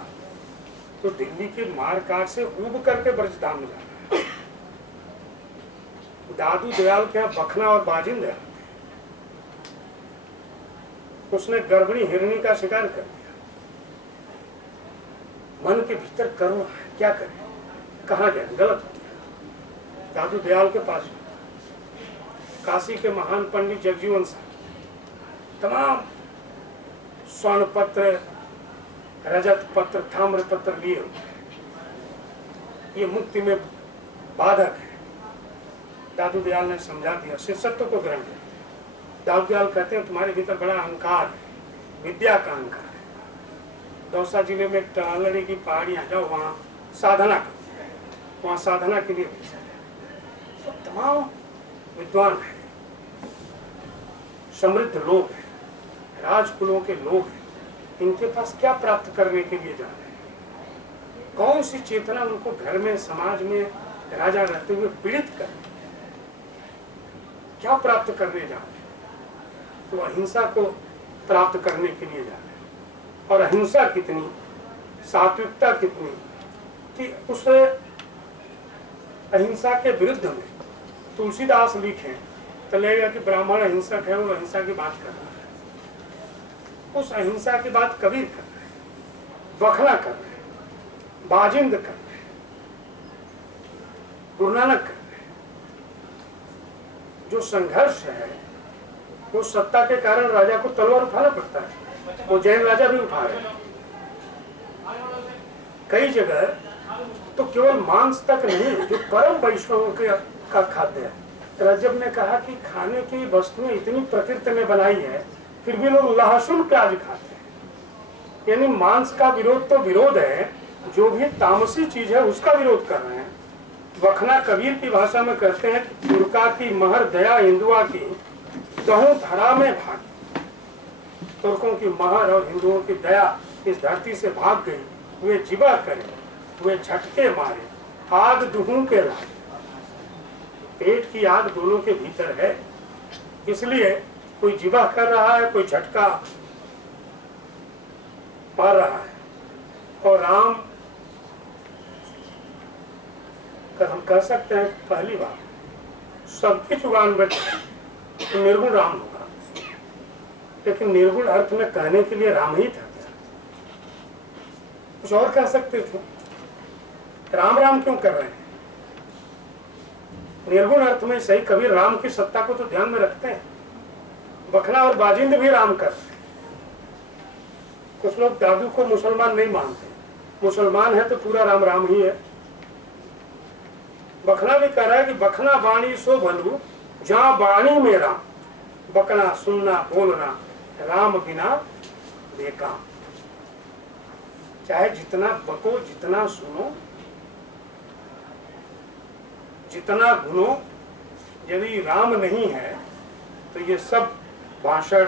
तो दिल्ली के मारकाट से ऊब करके ब्रजधाम में जाना। दादू दयाल के यहाँ बखना और बाजिंद है। उसने गर्भिणी हिरणी का शिकार कर दिया। मन के भीतर करुणा है, क्या करे, कहाँ जाए, गलत हो गया। दादू दयाल के पास काशी के महान पंडित जगजीवन साहब तमाम स्वर्ण पत्र, रजत पत्र, ताम्र पत्र लिए हुए, ये मुक्ति में बाधक है। दादू दयाल ने समझा दिया, शिष्यत्व को ग्रहण किया। दादू दयाल कहते हैं तुम्हारे भीतर बड़ा अहंकार है, विद्या का अहंकार है। दौसा जिले में टहलड़ी की पहाड़ियां जाओ, वहाँ साधना करो, वहाँ साधना के लिए भेजा है। तो तमाम विद्वान है, समृद्ध लोग हैं, राजकुलों के लोग हैं, इनके पास क्या प्राप्त करने के लिए जा रहे हैं? कौन सी चेतना उनको घर में, समाज में राजा रहते हुए पीड़ित कर, क्या प्राप्त करने जा रहे हैं? तो अहिंसा को प्राप्त करने के लिए जा रहे हैं। और अहिंसा कितनी, सात्विकता कितनी कि उस अहिंसा के विरुद्ध में तुलसीदास लिखे तो लगेगा कि ब्राह्मण अहिंसक है, वो अहिंसा की बात कर रहा है। उस अहिंसा की बात कबीर कर रहे हैं, बखना कर रहे हैं, बाजिंद कर रहे हैं, गुरु नानक कर रहे हैं। जो संघर्ष है वो सत्ता के कारण राजा को तलवार उठाना पड़ता है, वो जैन राजा भी उठा रहे हैं। कई जगह तो केवल मांस तक नहीं, जो परम वैष्णवों का खाद्य है। रजब ने कहा कि खाने की वस्तुएं इतनी प्रकृति ने बनाई है, फिर भी लोग लहसुन प्याज खाते हैं। यानी मांस का विरोध तो विरोध है, जो भी तामसी चीज है उसका विरोध कर रहे हैं। बखना कबीर की भाषा में कहते हैं कि तुर्का की महर दया हिंदुआ की दहु धरा में भाग। तुर्कों की महर और हिंदुओं की दया इस धरती से भाग गई। वे जिबा करे, वे झटके मारे, आग दुहू के लाए। पेट की आग दोनों के भीतर है, इसलिए कोई जिबा कर रहा है, कोई झटका मार रहा है। और राम हम कह सकते हैं पहली बार सबकी जुबान में तो निर्गुण राम होगा, लेकिन निर्गुण अर्थ में कहने के लिए राम ही था क्या? कुछ और कह सकते थे? राम राम क्यों कर रहे हैं? निर्गुण अर्थ में सही कबीर राम की सत्ता को तो ध्यान में रखते हैं। बखना और बाजिंद भी राम कर रहे हैं। कुछ लोग दादू को मुसलमान नहीं मानते, मुसलमान है तो पूरा राम राम ही है। बखना भी कह रहा है कि बखना बाणी सो भलू जहां बाणी में राम, बकना सुनना बोलना राम बिना बेकाम। चाहे जितना बको, जितना सुनो, जितना गुनो, यदि राम नहीं है तो ये सब भाषण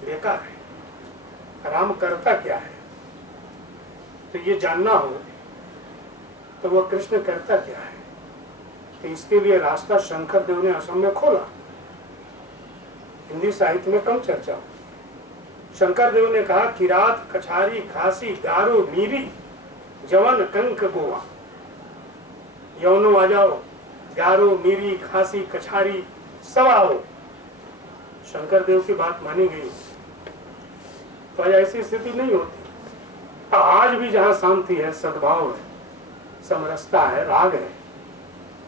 बेकार है। राम करता क्या है तो ये जानना हो तो वह कृष्ण करता क्या है, तो इसके लिए रास्ता शंकर देव ने असम में खोला। हिंदी साहित्य में कम चर्चा हो। शंकर देव ने कहा किरात, कछारी, खासी, गारो, मीरी, जवन, कंक, गोवा। यौनो आ जाओ, गारो, मीरी, खासी, कछारी सब आओ। शंकर देव की बात मानी गई तो आज ऐसी स्थिति नहीं होती। आज भी जहाँ शांति है, सद्भाव है, समरसता है, राग है,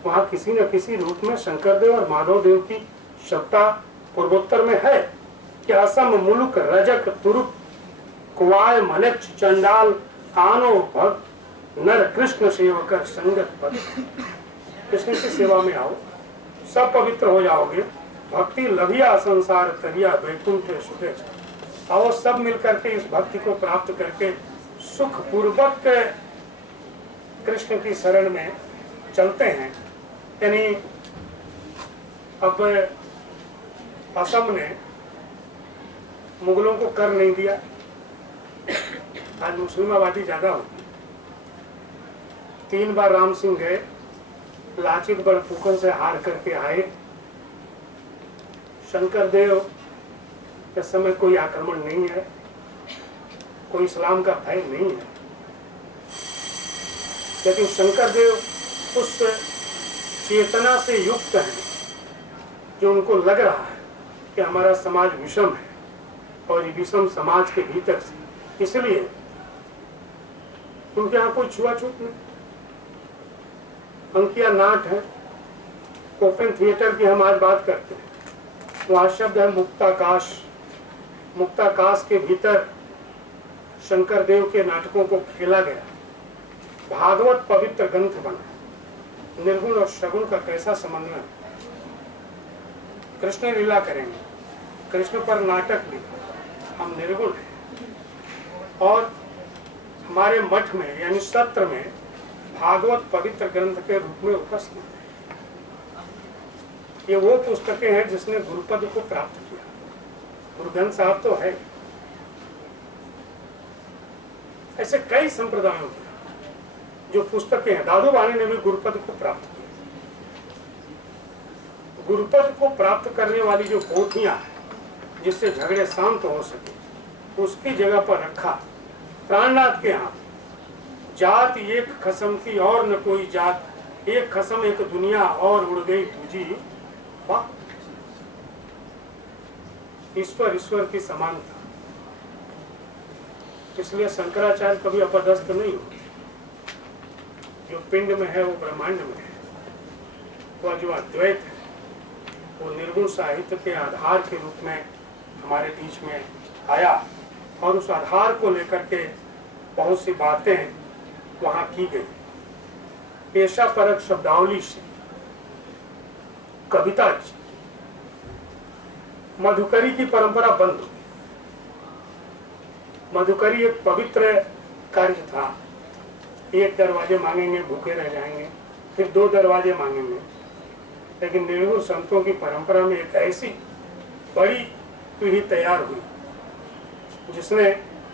वहाँ किसी न किसी रूप में शंकर देव और माधव देव की सत्ता पूर्वोत्तर में है कि असम मुलुक रजक तुरुक कुवाय मलेच्छ चंडाल आनो भक्त नर कृष्ण सेवकर संगत पद। कृष्ण की सेवा में आओ, सब पवित्र हो जाओगे। भक्ति लभिया संसार तरिया वैकुंठ सुखे। आओ सब मिलकर के इस भक्ति को प्राप्त करके सुख पूर्वक कृष्ण की शरण में चलते हैं। यानी अब असम ने मुगलों को कर नहीं दिया, आज मुस्लिमाबादी ज्यादा होगी। 3 बार राम सिंह गए, लाचित बड़फूकन से हार करके आए। शंकर देव के समय कोई आक्रमण नहीं है, कोई इस्लाम का भय नहीं है, लेकिन शंकर देव उस चेतना से युक्त हैं, जो उनको लग रहा है कि हमारा समाज विषम है और ये विषम समाज के भीतर से, इसलिए उनके यहाँ कोई छुआछूत नहीं। अंकिया नाट है, ओपन थिएटर की हम आज बात करते हैं, वहाँ शब्द है मुक्ताकाश। मुक्ताकाश के भीतर शंकर देव के नाटकों को खेला गया, भागवत पवित्र ग्रंथ बना। निर्गुण और सगुण का कैसा समन्वय। कृष्ण लीला करेंगे, कृष्ण पर नाटक भी, हम निर्गुण हैं। और हमारे मठ में यानी सत्र में भागवत पवित्र ग्रंथ के रूप में उपस्थित है। ये वो पुस्तकें हैं जिसने गुरुपद को प्राप्त किया। गुरु ग्रंथ साहब तो है। ऐसे कई संप्रदायों में जो पुस्तकें हैं, दादू वाणी ने भी गुरुपद को प्राप्त किया। गुरुपद को प्राप्त करने वाली जो पोथियां हैं, जिससे झगड़े शांत हो सके, उसकी जगह पर रखा प्राणनाथ के यहाँ। जात एक खसम की और न कोई जात, एक खसम एक दुनिया और उड़ गई दूजी। वाह, ईश्वर ईश्वर की समानता। इसलिए शंकराचार्य कभी अपदस्थ नहीं हो। जो पिंड में है वो ब्रह्मांड में है। वह जो अद्वैत है वो निर्गुण साहित्य के आधार के रूप में हमारे बीच में आया, और उस आधार को लेकर के बहुत सी बातें वहाँ की गई। पेशा परक शब्दावली से कविता, मधुकरी की परंपरा बंद हुई। मधुकरी एक पवित्र कार्य था। एक दरवाजे मांगेंगे भूखे रह जाएंगे, फिर 2 दरवाजे मांगेंगे। लेकिन निर्गुण संतों की परंपरा में एक ऐसी बड़ी पीढ़ी तैयार हुई जिसने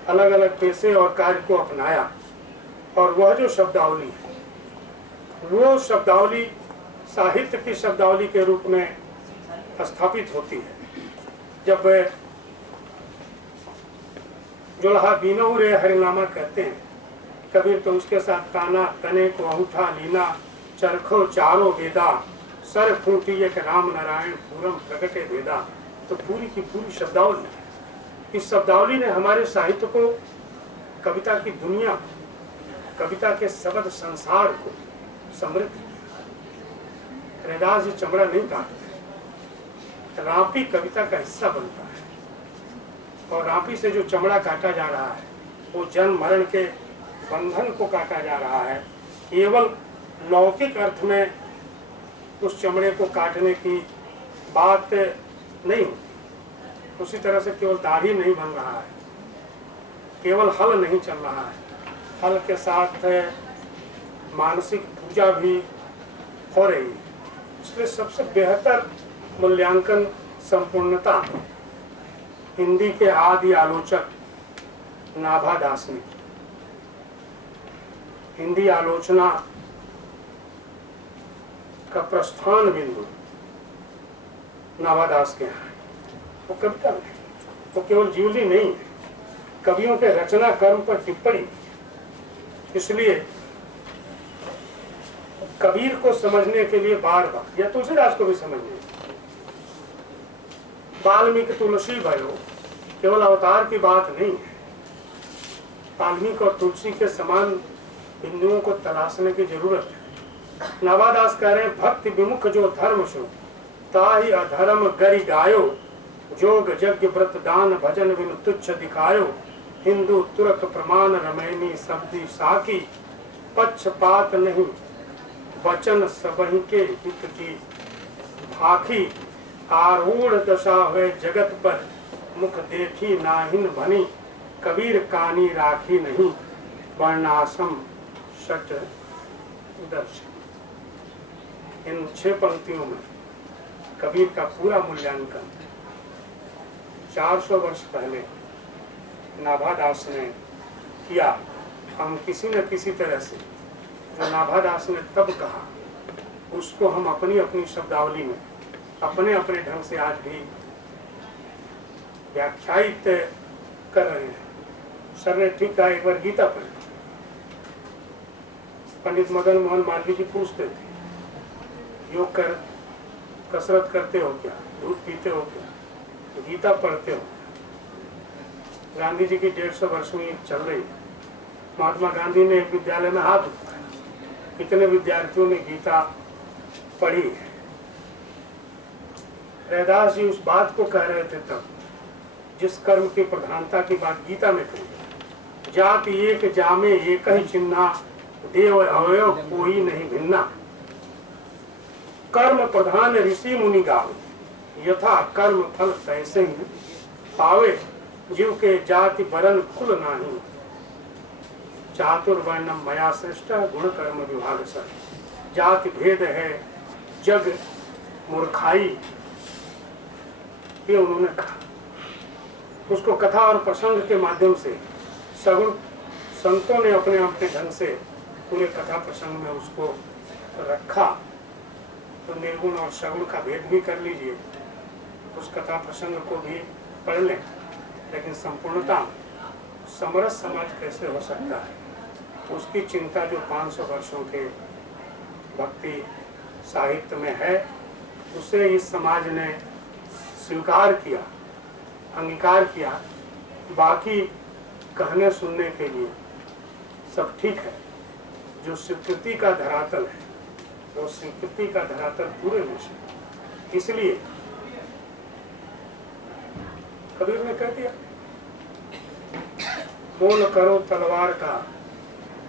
अलग अलग पेशे और कार्य को अपनाया, और वह जो शब्दावली है, वो शब्दावली साहित्य की शब्दावली के रूप में स्थापित होती है। जब जुल्हा बीनहु रे हरिनामा कहते हैं कबीर, तो उसके साथ ताना तने को अंगूठा लीना चरखो चारो वेदा सर फूटी एक राम नारायण पूरम प्रगटे वेदा। तो पूरी की पूरी शब्दावली, इस शब्दावली ने हमारे साहित्य को, कविता की दुनिया, कविता के शब्द संसार को समृद्ध किया। रैदास जी चमड़ा नहीं काटते, रापी कविता का हिस्सा बनता है, और रापी से जो चमड़ा काटा जा रहा है वो जन्म मरण के बंधन को काटा जा रहा है। केवल लौकिक अर्थ में उस चमड़े को काटने की बात नहीं होती। उसी तरह से केवल दाढ़ी नहीं बन रहा है, केवल हल नहीं चल रहा है, हल के साथ मानसिक पूजा भी हो रही है। इसलिए सबसे बेहतर मूल्यांकन संपूर्णता हिंदी के आदि आलोचक नाभा दास ने। हिंदी आलोचना का प्रस्थान बिंदु नाभा दास के यहाँ। वो कविता नहीं, वो केवल जीवनी नहीं है, कवियों के रचना कर्म पर टिप्पणी। इसलिए कबीर को समझने के लिए बार बार, या तुलसीदास को भी समझने, वाल्मीकि तुलसी भयो केवल अवतार की बात नहीं है। वाल्मीकि और तुलसी के समान बिंदुओं को तलाशने की जरूरत है। नवादास कह रहे हैं, भक्ति विमुख जो धर्म सो ताहि अधर्म गरि गायो, जोग यज्ञ व्रत दान भजन बिन तुच्छ दिखायो, हिंदू तुरक प्रमाण रमैनी शब्दी साकी, पक्षपात नहीं वचन सबहि के हित की भाखी, आरूढ़ दशा हुए जगत पर मुख देखी नाहिन बनी, कबीर कानी राखी नहीं वर्णाश्रम सट दर्शन। इन 6 पंक्तियों में कबीर का पूरा मूल्यांकन 400 वर्ष पहले नाभादास ने किया। हम किसी न किसी तरह से जो नाभादास ने तब कहा उसको हम अपनी अपनी शब्दावली में अपने अपने ढंग से आज भी व्याख्यायित कर रहे हैं। सर ने ठीक कहा, एक बार गीता पर पंडित मदन मोहन मालवीय जी पूछते थे योग कर कसरत करते हो क्या, दूध पीते हो क्या, गीता पढ़ते हो। गांधी जी की 150 वर्षों चल रही है। महात्मा गांधी ने एक विद्यालय में हाथ उठाया, कितने विद्यार्थियों ने गीता पढ़ी है। रैदास जी उस बात को कह रहे थे तब, जिस कर्म की प्रधानता की बात गीता में कही, जात एक जामे एक ही चिन्हा, देव अवयव कोई नहीं भिन्ना। कर्म प्रधान ऋषि मुनि गावे, यथा कर्म फल तैसे ही पावे। जीव के जाति बरन कुल नाही, चातुर्वर्णम मया सृष्ट गुण कर्म विभाग सर। जाति भेद है जग मूर्खाई, ये उन्होंने कहा। उसको कथा और प्रसंग के माध्यम से सगुण संतों ने अपने अपने ढंग से पूरे कथा प्रसंग में उसको रखा। तो निर्गुण और सगुण का भेद भी कर लीजिए, उस कथा प्रसंग को भी पढ़ लें। लेकिन संपूर्णता समरस समाज कैसे हो सकता है, उसकी चिंता जो 500 वर्षों के भक्ति साहित्य में है, उसे इस समाज ने स्वीकार किया, अंगीकार किया। बाकी कहने सुनने के लिए सब ठीक है। जो स्वीकृति का धरातल है, वो स्वीकृति का धरातल पूरे विश्व, इसलिए कबीर ने कह दिया, मोल करो तलवार का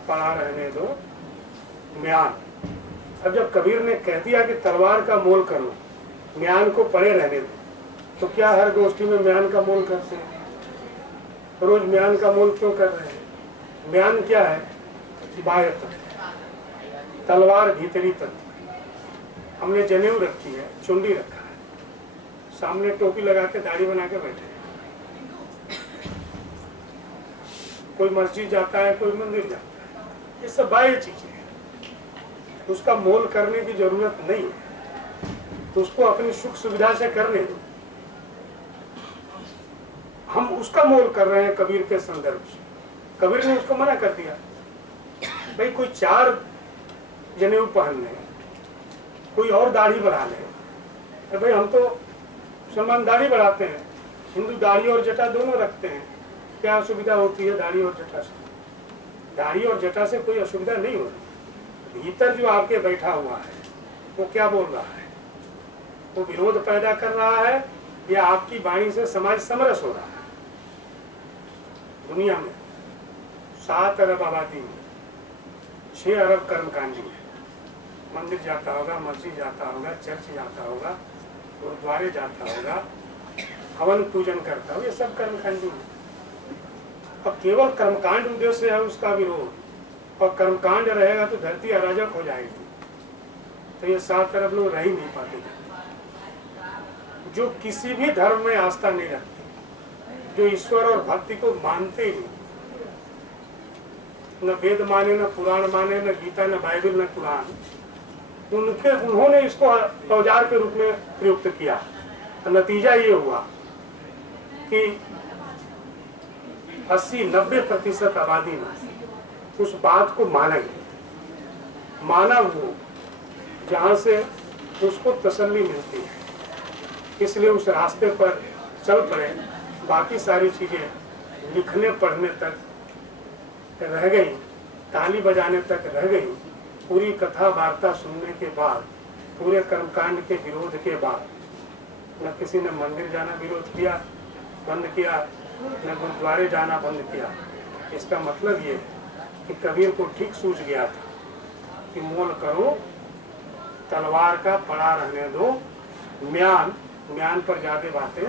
पड़ा रहने दो म्यान। अब जब कबीर ने कह दिया कि तलवार का मोल करो, म्यान को पड़े रहने दो, तो क्या हर गोष्ठी में म्यान का मोल करते हैं? रोज म्यान का मोल क्यों कर रहे हैं? म्यान क्या है? बाह्य तत्व, तलवार भीतरी तत्व। हमने जनेऊ रखी है, चुंडी रखा है, सामने टोपी लगा के दाढ़ी बना के बैठे हैं। कोई मस्जिद जाता है, कोई मंदिर जाता है, ये सब बाह्य चीजें हैं। उसका मोल करने की जरूरत नहीं है, तो उसको अपनी सुख सुविधा से करने दो। हम उसका मोल कर रहे हैं कबीर के संदर्भ से। कबीर ने उसको मना कर दिया, भाई कोई 4 जनेऊ पहन ले, कोई और दाढ़ी बढ़ा ले। भाई हम तो मुसलमान दाढ़ी बढ़ाते हैं, हिंदू दाढ़ी और जटा दोनों रखते हैं, क्या असुविधा होती है दाढ़ी और जटा से? दाढ़ी और जटा से कोई असुविधा नहीं होती। भीतर जो आपके बैठा हुआ है वो क्या बोल रहा है? वो विरोध पैदा कर रहा है या आपकी वाणी से समाज समरस हो रहा है? दुनिया में 7 अरब आबादी में 6 अरब कर्मकांडी है। मंदिर जाता होगा, मस्जिद जाता होगा, चर्च जाता होगा, गुरुद्वारे जाता होगा, हवन पूजन करता होगा, ये सब कर्मकांडी है। अब केवल कर्मकांड उद्देश्य है उसका विरोध, और कर्मकांड रहेगा तो धरती अराजक हो जाएगी। तो ये 7 अरब लोग रह ही नहीं पाते, जो किसी भी धर्म में आस्था नहीं रखते, जो ईश्वर और भक्ति को मानते ही नहीं, न वेद माने, न पुराण माने, न गीता, न बाइबल, न कुरान। उन्होंने इसको औजार के रूप में प्रयुक्त किया। तो नतीजा ये हुआ कि 80-90% आबादी ने उस बात को माना ही माना, वो जहाँ से उसको तसल्ली मिलती है, इसलिए उस रास्ते पर चल पड़े। बाकी सारी चीजें लिखने पढ़ने तक रह गई, ताली बजाने तक रह गई। पूरी कथा वार्ता सुनने के बाद, पूरे कर्मकांड के विरोध के बाद, न किसी ने मंदिर जाना विरोध किया, बंद किया, न गुरुद्वारे जाना बंद किया। इसका मतलब ये कि कबीर को ठीक सूझ गया था कि मोल करो तलवार का पड़ा रहने दो, म्यान पर ज्यादा बातें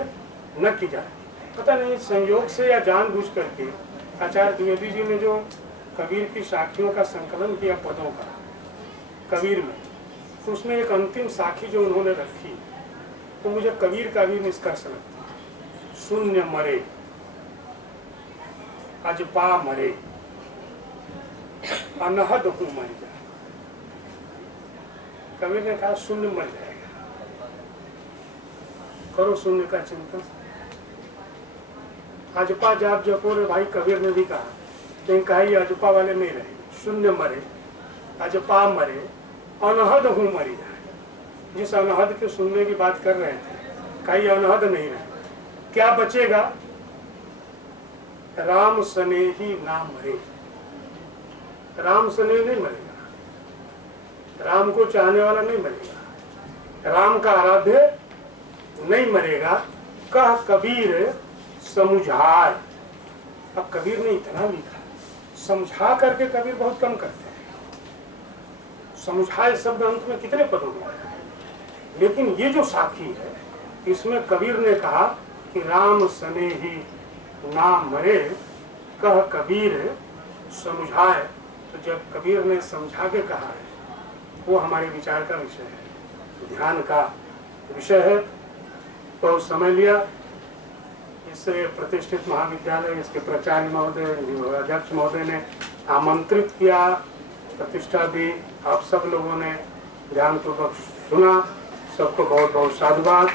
न की जाए। पता नहीं संयोग से या जानबूझ करके आचार्य द्विवेदी जी ने जो कबीर की साखियों का संकलन किया पदों का कबीर में, तो उसमें एक अंतिम साखी जो उन्होंने रखी, तो मुझे कबीर का भी निष्कर्ष लगता है। शून्य मरे अजपा मरे, अनहद हूं मर जाए। कबीर ने कहा शून्य मर जाएगा, करो शून्य का चिंतन। अजपा जाप जपो रे भाई, कबीर ने भी कहा, लेकिन कहा ये अजपा वाले नहीं रहे। शून्य मरे, अजपा मरे, अनहद हूं मरी जाए। जिस अनहद के सुनने की बात कर रहे थे, कई अनहद नहीं रहे, क्या बचेगा? राम स्नेही ना मरे। राम स्नेही नहीं मरेगा, राम को चाहने वाला नहीं मरेगा, राम का आराध्य नहीं मरेगा। कह कबीर समुझाए। अब कबीर ने इतना लिखा, समझा करके कबीर बहुत कम करते हैं। समझाए शब्द अंत में कितने पदों में है, लेकिन ये जो साखी है इसमें कबीर ने कहा कि राम स्नेही ना मरे, कह कबीर समझाए। तो जब कबीर ने समझा के कहा है वो हमारे विचार का विषय है, ध्यान का विषय है। तो समय लिया, इस प्रतिष्ठित महाविद्यालय, इसके प्राचार्य महोदय, अध्यक्ष महोदय ने आमंत्रित किया, प्रतिष्ठा दी, आप सब लोगों ने ध्यानपूर्वक सुना। सबको बहुत बहुत साधुवाद।